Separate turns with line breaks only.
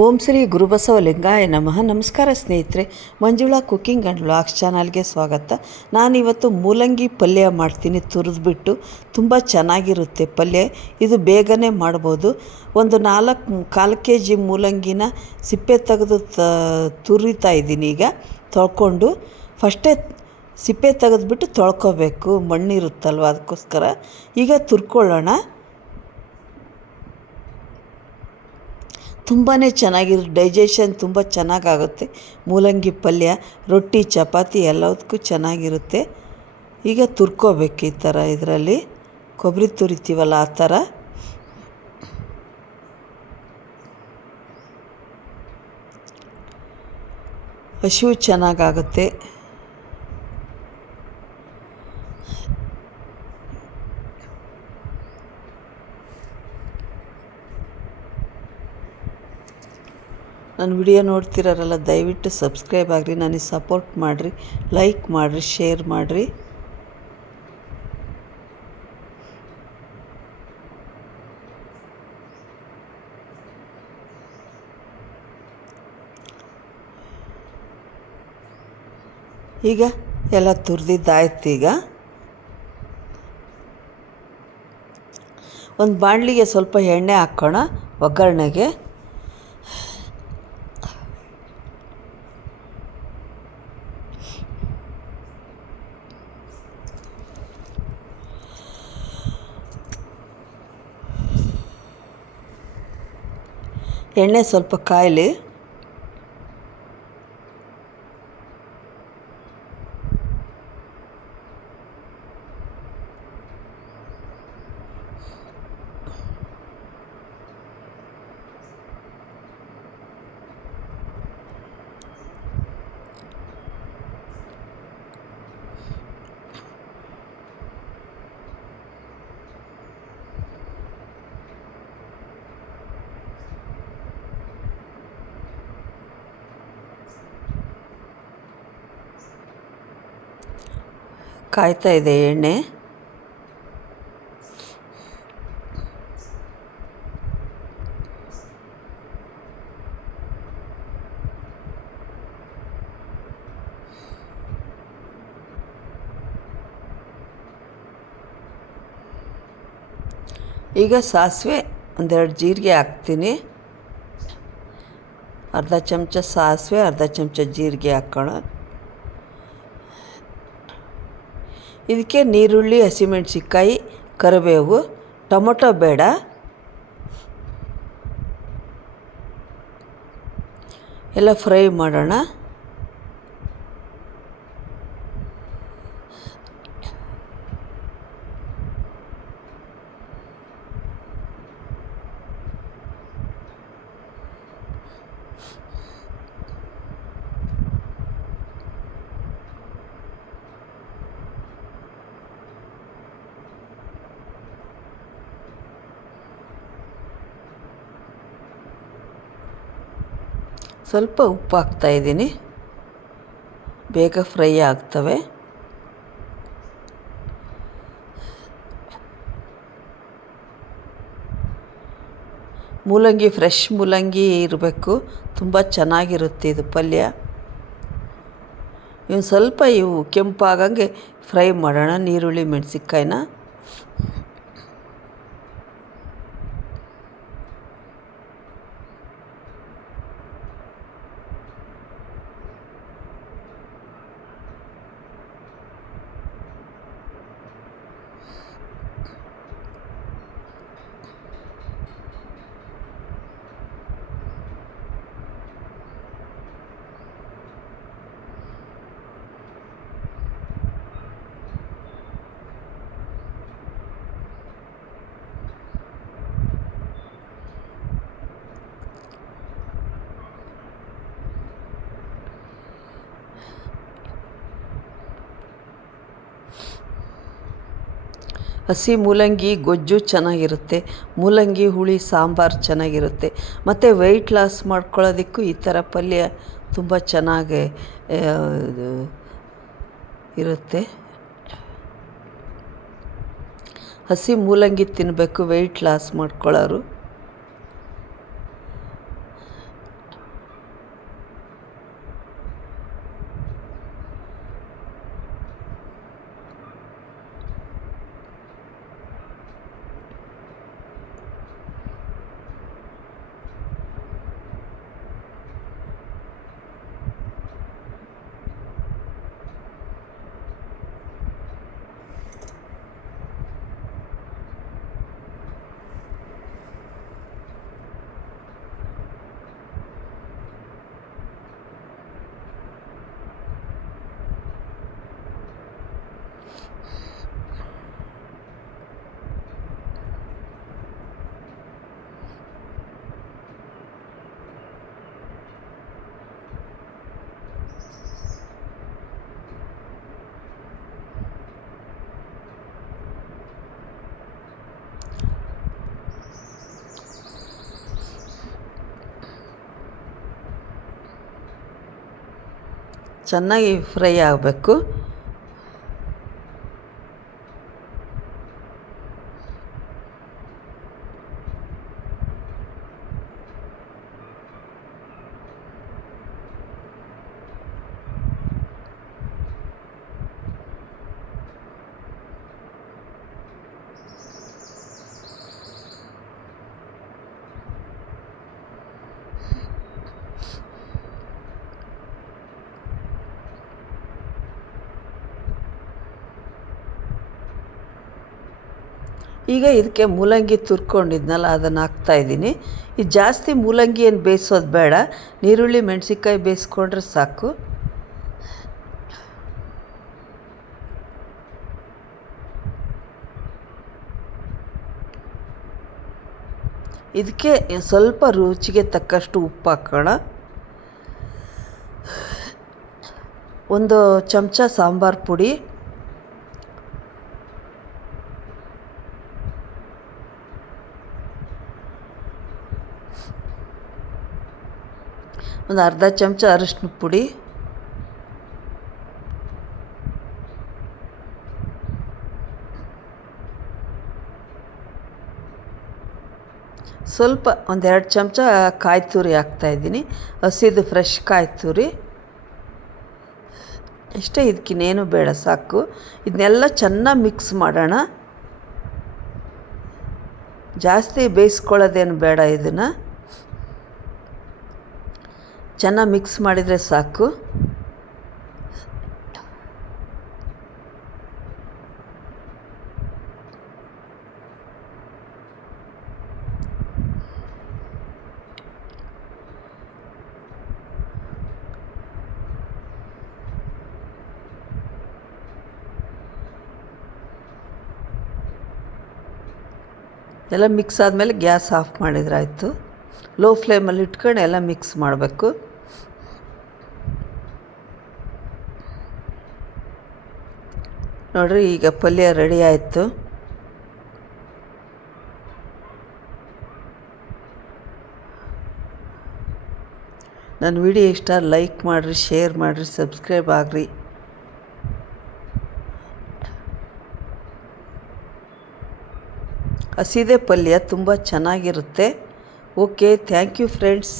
ಓಂ ಶ್ರೀ ಗುರುಬಸವ ಲಿಂಗಾಯ ನಮಃ. ನಮಸ್ಕಾರ ಸ್ನೇಹಿತರೆ, ಮಂಜುಳಾ ಕುಕ್ಕಿಂಗ್ ಆ್ಯಂಡ್ ವ್ಲಾಗ್ಸ್ ಚಾನಲ್ಗೆ ಸ್ವಾಗತ. ನಾನಿವತ್ತು ಮೂಲಂಗಿ ಪಲ್ಯ ಮಾಡ್ತೀನಿ ತುರಿದ್ಬಿಟ್ಟು. ತುಂಬ ಚೆನ್ನಾಗಿರುತ್ತೆ ಪಲ್ಯ. ಇದು ಬೇಗನೆ ಮಾಡ್ಬೋದು. ಒಂದು ನಾಲ್ಕು ಕಾಲು ಕೆ ಜಿ ಮೂಲಂಗಿನ ಸಿಪ್ಪೆ ತೆಗೆದು ತುರಿತಾ ಇದ್ದೀನಿ ಈಗ. ತೊಳ್ಕೊಂಡು ಫಸ್ಟೇ ಸಿಪ್ಪೆ ತೆಗೆದ್ಬಿಟ್ಟು ತೊಳ್ಕೊಬೇಕು. ಮಣ್ಣಿರುತ್ತಲ್ವ ಅದಕ್ಕೋಸ್ಕರ. ಈಗ ತುರ್ಕೊಳ್ಳೋಣ. ತುಂಬಾ ಚೆನ್ನಾಗಿರೋ ಡೈಜೆಷನ್ ತುಂಬ ಚೆನ್ನಾಗಾಗುತ್ತೆ. ಮೂಲಂಗಿ ಪಲ್ಯ, ರೊಟ್ಟಿ, ಚಪಾತಿ ಎಲ್ಲದಕ್ಕೂ ಚೆನ್ನಾಗಿರುತ್ತೆ. ಈಗ ತುರ್ಕೋಬೇಕು ಈ ಥರ ಇದರಲ್ಲಿ. ಕೊಬ್ಬರಿ ತುರಿತೀವಲ್ಲ ಆ ಥರ? ಹಸಿವು ಚೆನ್ನಾಗಾಗುತ್ತೆ. ನನ್ನ ವಿಡಿಯೋ ನೋಡ್ತಿರೋರಲ್ಲ ದಯವಿಟ್ಟು ಸಬ್ಸ್ಕ್ರೈಬ್ ಆಗಿರಿ, ನನಗೆ ಸಪೋರ್ಟ್ ಮಾಡಿರಿ ಲೈಕ್ ಮಾಡಿರಿ ಶೇರ್ ಮಾಡಿರಿ. ಈಗ ಎಲ್ಲ ತುರಿದಿದ್ದಾಯ್ತು ಈಗ. ಒಂದು ಬಾಣಲಿಗೆ ಸ್ವಲ್ಪ ಎಣ್ಣೆ ಹಾಕ್ಕೋಣ ಒಗ್ಗರಣೆಗೆ. ಎಣ್ಣೆ ಸ್ವಲ್ಪ ಕಾಯಲಿ. ಕಾಯ್ತಾ ಇದೆ ಎಣ್ಣೆ. ಈಗ ಸಾಸಿವೆ ಒಂದೆರಡು ಜೀರಿಗೆ ಹಾಕ್ತೀನಿ. ಅರ್ಧ ಚಮಚ ಸಾಸಿವೆ, ಅರ್ಧ ಚಮಚ ಜೀರಿಗೆ ಹಾಕೋಣ. ಇದಕ್ಕೆ ನೀರುಳ್ಳಿ ಹಸಿಮೆಣ್ಸಿಕಾಯಿ ಕರಿಬೇವು ಟೊಮೊಟೊ ಬೇಡ. ಎಲ್ಲ ಫ್ರೈ ಮಾಡೋಣ. ಸ್ವಲ್ಪ ಉಪ್ಪು ಹಾಕ್ತಾಯಿದ್ದೀನಿ ಬೇಗ ಫ್ರೈ ಆಗ್ತವೆ. ಮೂಲಂಗಿ, ಫ್ರೆಶ್ ಮೂಲಂಗಿ ಇರಬೇಕು. ತುಂಬ ಚೆನ್ನಾಗಿರುತ್ತೆ ಇದು ಪಲ್ಯ. ಇವು ಸ್ವಲ್ಪ ಇವು ಕೆಂಪಾಗಂಗೆ ಫ್ರೈ ಮಾಡೋಣ, ನೀರುಳ್ಳಿ ಮೆಣಸಿನ್ಕಾಯಿನ. ಹಸಿ ಮೂಲಂಗಿ, ಗೊಜ್ಜು ಚೆನ್ನಾಗಿರುತ್ತೆ. ಮೂಲಂಗಿ, ಹುಳಿ, ಸಾಂಬಾರು ಚೆನ್ನಾಗಿರುತ್ತೆ. ಮತ್ತು ವೆಯ್ಟ್ ಲಾಸ್ ಮಾಡ್ಕೊಳ್ಳೋದಕ್ಕೂ ಈ ಥರ ಪಲ್ಯ ತುಂಬ ಚೆನ್ನಾಗಿ ಇರುತ್ತೆ. ಹಸಿ ಮೂಲಂಗಿ ತಿನ್ನಬೇಕು ವೆಯ್ಟ್ ಲಾಸ್ ಮಾಡ್ಕೊಳ್ಳೋರು. ಚೆನ್ನಾಗಿ ಫ್ರೈ ಆಗಬೇಕು. ಈಗ ಇದಕ್ಕೆ ಮೂಲಂಗಿ ತುರ್ಕೊಂಡಿದ್ನಲ್ಲ, ಅದನ್ನು ಹಾಕ್ತಾಯಿದ್ದೀನಿ ಈ ಜಾಸ್ತಿ ಮೂಲಂಗಿ ಏನು ಬೇಯಿಸೋದು ಬೇಡ ನೀರುಳ್ಳಿ ಮೆಣಸಿನ್ಕಾಯಿ ಬೇಯಿಸ್ಕೊಂಡ್ರೆ ಸಾಕು. ಇದಕ್ಕೆ ಸ್ವಲ್ಪ ರುಚಿಗೆ ತಕ್ಕಷ್ಟು ಉಪ್ಪು ಹಾಕೋಣ. ಒಂದು ಚಮಚ ಸಾಂಬಾರು ಪುಡಿ. ಒಂದು ಅರ್ಧ ಚಮಚ ಅರಿಶಿನ ಪುಡಿ. ಸ್ವಲ್ಪ ಒಂದೆರಡು ಚಮಚ ಕಾಯಿ ತುರಿ ಹಾಕ್ತಾಯಿದ್ದೀನಿ ಹಸಿದು ಫ್ರೆಶ್ ಕಾಯಿ ತುರಿ. ಇಷ್ಟೇ ಇದಕ್ಕಿನ್ನೇನು ಬೇಡ, ಸಾಕು. ಇದನ್ನೆಲ್ಲ ಚೆನ್ನಾಗಿ ಮಿಕ್ಸ್ ಮಾಡೋಣ. ಜಾಸ್ತಿ ಬೇಯಿಸ್ಕೊಳ್ಳೋದೇನು ಬೇಡ ಇದನ್ನು. ಚೆನ್ನಾಗಿ ಮಿಕ್ಸ್ ಮಾಡಿದರೆ ಸಾಕು. ಎಲ್ಲ ಮಿಕ್ಸ್ ಆದಮೇಲೆ ಗ್ಯಾಸ್ ಆಫ್ ಮಾಡಿದ್ರಾಯಿತು ಲೋ ಫ್ಲೇಮಲ್ಲಿ ಇಟ್ಕೊಂಡು ಎಲ್ಲ ಮಿಕ್ಸ್ ಮಾಡಬೇಕು. ನೋಡಿರಿ, ಈಗ ಪಲ್ಯ ರೆಡಿ ಆಯಿತು. ನನ್ನ ವಿಡಿಯೋ ಇಷ್ಟ ಲೈಕ್ ಮಾಡಿರಿ ಶೇರ್ ಮಾಡಿರಿ ಸಬ್ಸ್ಕ್ರೈಬ್ ಆಗಿರಿ. ಹಸಿದೆ ಪಲ್ಯ ತುಂಬ ಚೆನ್ನಾಗಿರುತ್ತೆ. Okay thank you friends